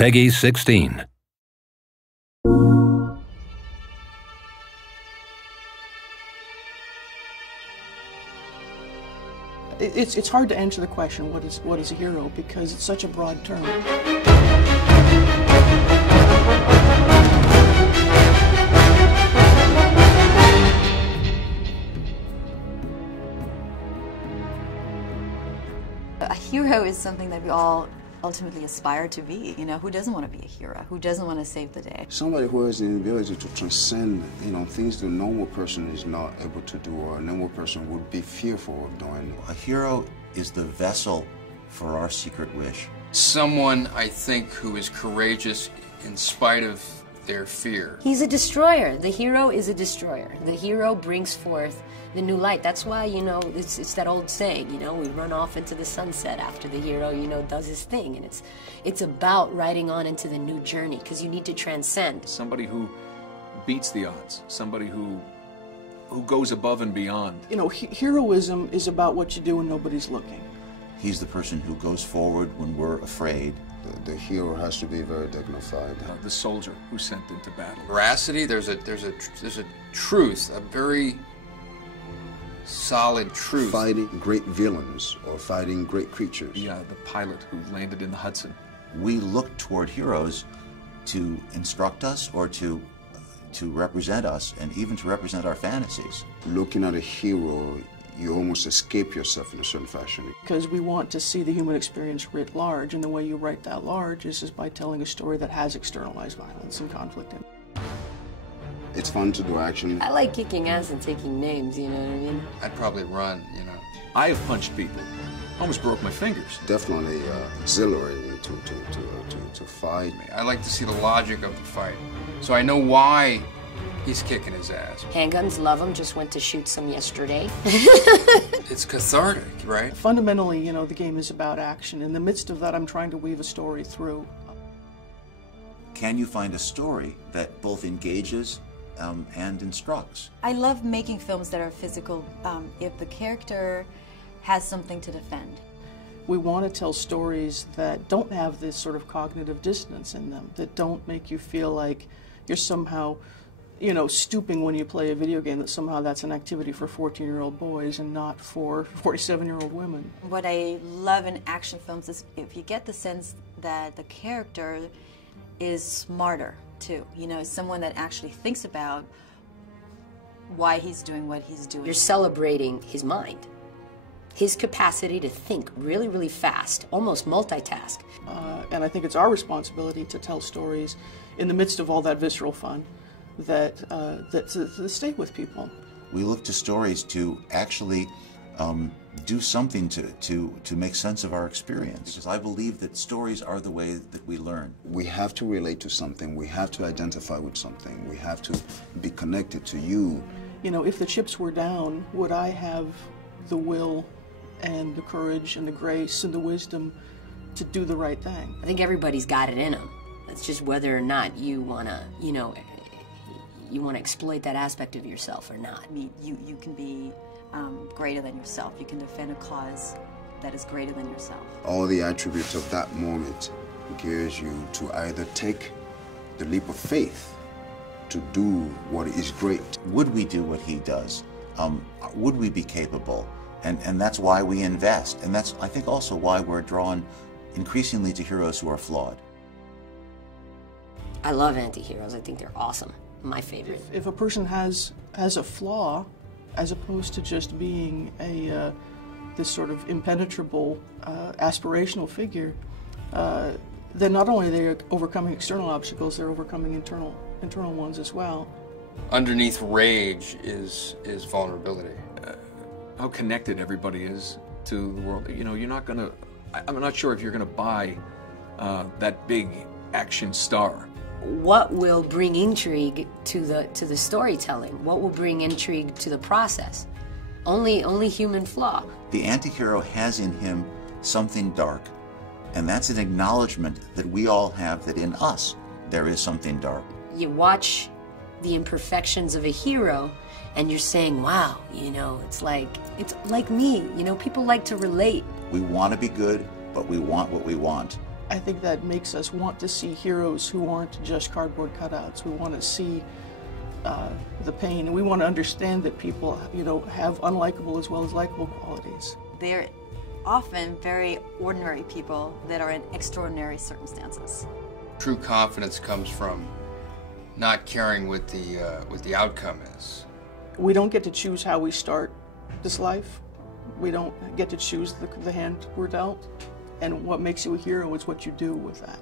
Peggy 16. It's hard to answer the question, what is a hero, because it's such a broad term. A hero is something that we all ultimately aspire to be. You know, who doesn't want to be a hero? Who doesn't want to save the day? Somebody who has the ability to transcend, things the normal person is not able to do, or a normal person would be fearful of doing. A hero is the vessel for our secret wish. Someone, I think, who is courageous in spite of their fear. He's a destroyer. The hero is a destroyer. The hero brings forth the new light. That's why, it's that old saying, we run off into the sunset after the hero, does his thing. And it's about riding on into the new journey, because you need to transcend. Somebody who beats the odds. Somebody who goes above and beyond. Heroism is about what you do when nobody's looking. He's the person who goes forward when we're afraid. The hero has to be very dignified. The soldier who's sent into battle. Veracity, there's a truth, a very solid truth. Fighting great villains or fighting great creatures. The pilot who landed in the Hudson. We look toward heroes to instruct us, or to represent us, and even to represent our fantasies. Looking at a hero, you almost escape yourself in a certain fashion. Because we want to see the human experience writ large, and the way you write that large is by telling a story that has externalized violence and conflict in it. It's fun to do action. I like kicking ass and taking names, you know what I mean? I'd probably run, I have punched people. Almost broke my fingers. Definitely exhilarating to fight. I like to see the logic of the fight, so I know why he's kicking his ass. Handguns, love them. Just went to shoot some yesterday. It's cathartic, right? Fundamentally, the game is about action. In the midst of that, I'm trying to weave a story through. Can you find a story that both engages and instructs? I love making films that are physical if the character has something to defend. We want to tell stories that don't have this sort of cognitive dissonance in them, that don't make you feel like you're somehow, stooping when you play a video game, that somehow that's an activity for 14-year-old boys and not for 47-year-old women. What I love in action films is if you get the sense that the character is smarter too, someone that actually thinks about why he's doing what he's doing. You're celebrating his mind, his capacity to think really, really fast, almost multitask. And I think it's our responsibility to tell stories in the midst of all that visceral fun that stay with people. We look to stories to actually do something to make sense of our experience. Because I believe that stories are the way that we learn. We have to relate to something. We have to identify with something. We have to be connected to you. If the chips were down, would I have the will and the courage and the grace and the wisdom to do the right thing? I think everybody's got it in them. It's just whether or not you want to exploit that aspect of yourself or not. I mean, you can be greater than yourself. You can defend a cause that is greater than yourself. All the attributes of that moment gears you to either take the leap of faith to do what is great. Would we do what he does? Would we be capable? And that's why we invest. And that's, I think, also why we're drawn increasingly to heroes who are flawed. I love anti-heroes. I think they're awesome. My favorite. If a person has a flaw, as opposed to just being this sort of impenetrable, aspirational figure, then not only are they overcoming external obstacles, they're overcoming internal ones as well. Underneath rage is vulnerability. How connected everybody is to the world. You're not gonna. I'm not sure if you're gonna buy that big action star. What will bring intrigue to the storytelling? What will bring intrigue to the process? Only human flaw. The anti-hero has in him something dark, and that's an acknowledgement that we all have, that in us there is something dark. You watch the imperfections of a hero and you're saying, wow, it's like me. People like to relate. We want to be good, but we want what we want. I think that makes us want to see heroes who aren't just cardboard cutouts. We want to see the pain, and we want to understand that people, you know, have unlikable as well as likable qualities. They're often very ordinary people that are in extraordinary circumstances. True confidence comes from not caring what the outcome is. We don't get to choose how we start this life. We don't get to choose the hand we're dealt. And what makes you a hero is what you do with that.